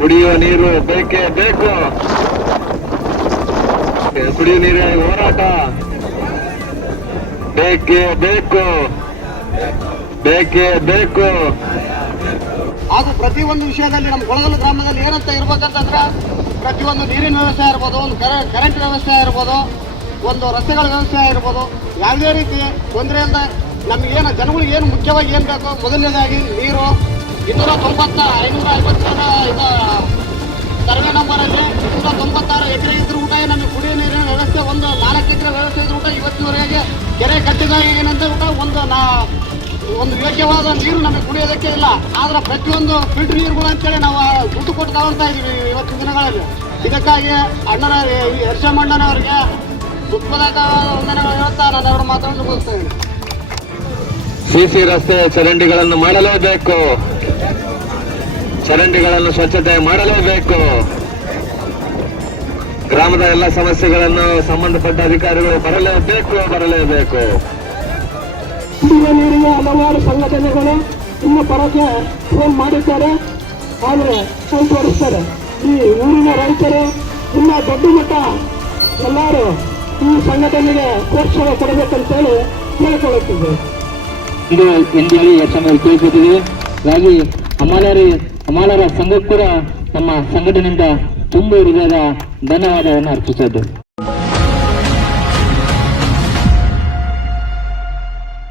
ಕುಡಿಯುವ ನೀರು ಬೇಕೇ ಬೇಕು. ಕುಡಿಯುವ ನೀರಿನ ಹೋರಾಟ ಬೇಕೇ ಬೇಕು, ಬೇಕೇ ಬೇಕು. ಹಾಗೂ ಪ್ರತಿಯೊಂದು ವಿಷಯದಲ್ಲಿ ನಮ್ಮ ಕೊಳಗಲು ಗ್ರಾಮದಲ್ಲಿ ಏನಂತ ಇರ್ಬೇಕಂತಂದ್ರೆ ಪ್ರತಿಯೊಂದು ನೀರಿನ ವ್ಯವಸ್ಥೆ ಇರ್ಬೋದು, ಒಂದು ಕರೆಂಟ್ ವ್ಯವಸ್ಥೆ ಇರ್ಬೋದು, ಒಂದು ರಸ್ತೆಗಳ ವ್ಯವಸ್ಥೆ ಇರ್ಬೋದು. ಯಾವುದೇ ರೀತಿ ತೊಂದರೆಯಿಂದ ನಮಗೇನು ಜನಗಳಿಗೆ ಏನು ಮುಖ್ಯವಾಗಿ ಏನು ಬೇಕು, ಮೊದಲನೇದಾಗಿ ನೀರು. 556 ಸರ್ವೆ ನಂಬರಲ್ಲಿ 296 ಎಕರೆ ಇದ್ರೂ ಊಟ ನಮಗೆ ಕುಡಿಯೋ ನೀರಿನ ವ್ಯವಸ್ಥೆ, ಒಂದು 4 ಎಕರೆ ವ್ಯವಸ್ಥೆ ಇದ್ರೂ ಊಟ ಇವತ್ತಿನವರೆಗೆ ಕೆರೆ ಕಟ್ಟಿದಾಗ ಏನಂತ ಊಟ ಒಂದು ಯೋಗ್ಯವಾದ ನೀರು ನಮಗೆ ಕುಡಿಯೋದಕ್ಕೆ ಇಲ್ಲ. ಆದ್ರೆ ಪ್ರತಿಯೊಂದು ಫಿಲ್ಟರ್ ನೀರುಗಳು ಅಂತೇಳಿ ನಾವು ದುಡ್ಡು ಕೊಟ್ಟು ತಗೊಳ್ತಾ ಇದ್ದೀವಿ ಇವತ್ತಿನ ದಿನಗಳಲ್ಲಿ. ಇದಕ್ಕಾಗಿ ಹರ್ಷಮಣ್ಣನವರಿಗೆ ದುಃಖದಾಯಕ ವಂದನೆಗಳು ಹೇಳ್ತಾ ನಾನು ಅವರ ಮಾತನ್ನು ಮುಗಿಸ್ತಾ ಇದ್ದೀನಿ. ಸಿಸಿ ರಸ್ತೆ ಚರಂಡಿಗಳನ್ನು ಮಾಡಲೇಬೇಕು, ಚರಂಡಿಗಳನ್ನು ಸ್ವಚ್ಛತೆ ಮಾಡಲೇಬೇಕು. ಗ್ರಾಮದ ಎಲ್ಲ ಸಮಸ್ಯೆಗಳನ್ನು ಸಂಬಂಧಪಟ್ಟ ಅಧಿಕಾರಿಗಳು ಬರಲೇಬೇಕು. ಕುಡಿಯುವ ನೀರಿಗೆ ಹಲವಾರು ಸಂಘಟನೆಗಳು ಇನ್ನು ಪರಕ್ಕೆ ಫೋನ್ ಮಾಡಿದ್ದಾರೆ, ಆದರೆ ಕೈ ತೋರಿಸ್ತಾರೆ. ಈ ಊರಿನ ರೈತರು ಇನ್ನ ದೊಡ್ಡ ಮಟ್ಟ ಎಲ್ಲರೂ ಈ ಸಂಘಟನೆಗೆ ಪ್ರೋತ್ಸಾಹ ಕೊಡಬೇಕಂತೇಳಿ ಕೇಳಿಕೊಳ್ಳುತ್ತಿದೆ. ಇದು ಎಂದೇಳಿ ಚೆನ್ನಾಗಿ ಕೇಳಿಸುತ್ತಿದೆ. ಹಾಗಾಗಿ ಹಮಾಲರ ಸಂಘಕ್ಕೂ ಕೂಡ ನಮ್ಮ ಸಂಘಟನೆಯಿಂದ ತುಂಬ ಹೃದಯದ ಧನ್ಯವಾದವನ್ನು ಅರ್ಪಿಸಿದ್ದು.